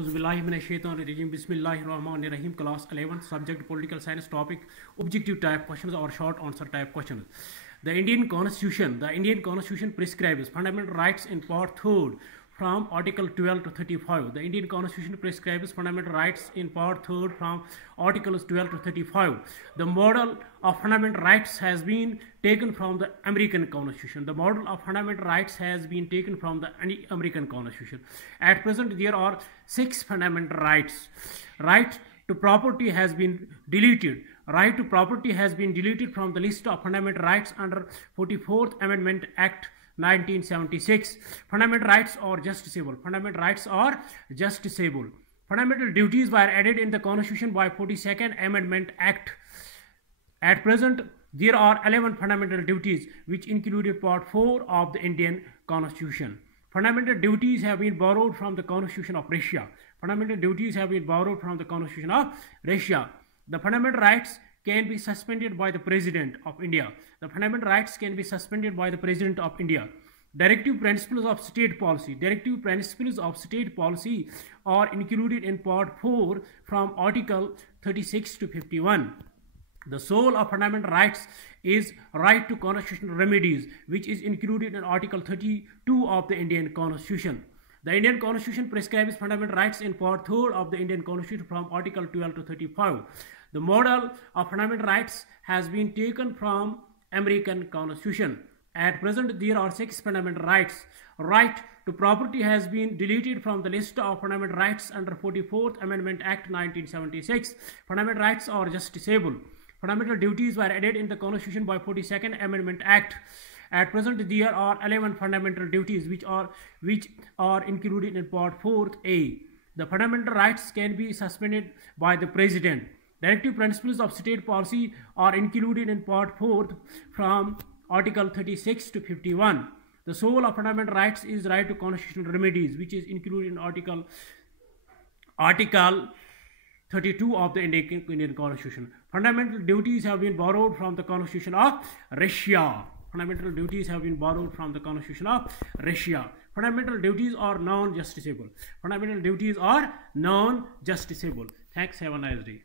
Auzubillahiminash-shaytanir-rajim. Bismillahir-rahmanir-rahim. Class 11. Subject political science. Topic objective type questions or short answer type questions. The Indian Constitution prescribes fundamental rights in part 3rd from Article 12 to 35. The Indian Constitution prescribes fundamental rights in part 3rd from Articles 12 to 35. The model of fundamental rights has been taken from the American Constitution. The model of fundamental rights has been taken from the American Constitution. At present, there are 6 fundamental rights. Right to property has been deleted. Right to property has been deleted from the list of fundamental rights under 44th Amendment Act 1976. Fundamental rights are justiciable. Fundamental rights are justiciable. Fundamental duties were added in the Constitution by 42nd Amendment Act. At present, there are 11 fundamental duties which included Part 4 of the Indian Constitution. Fundamental duties have been borrowed from the Constitution of Russia. Fundamental duties have been borrowed from the Constitution of Russia. The fundamental rights can be suspended by the President of India. The fundamental rights can be suspended by the President of India. Directive principles of state policy. Directive principles of state policy are included in Part 4 from Article 36 to 51. The soul of fundamental rights is right to constitutional remedies, which is included in Article 32 of the Indian Constitution. The Indian Constitution prescribes fundamental rights in Part 3rd of the Indian Constitution from Article 12 to 35. The model of fundamental rights has been taken from American Constitution. At present, there are 6 fundamental rights. Right to property has been deleted from the list of fundamental rights under 44th Amendment Act 1976. Fundamental rights are justiciable. Fundamental duties were added in the Constitution by 42nd Amendment Act. At present, there are 11 fundamental duties which are included in Part 4A. The fundamental rights can be suspended by the President. Directive principles of state policy are included in Part 4 from Article 36 to 51. The soul of fundamental rights is right to constitutional remedies, which is included in Article 32 of the Indian Constitution. Fundamental duties have been borrowed from the Constitution of Russia. Fundamental duties have been borrowed from the Constitution of Russia. Fundamental duties are non-justiciable. Fundamental duties are non-justiciable. Thanks. Have a nice day.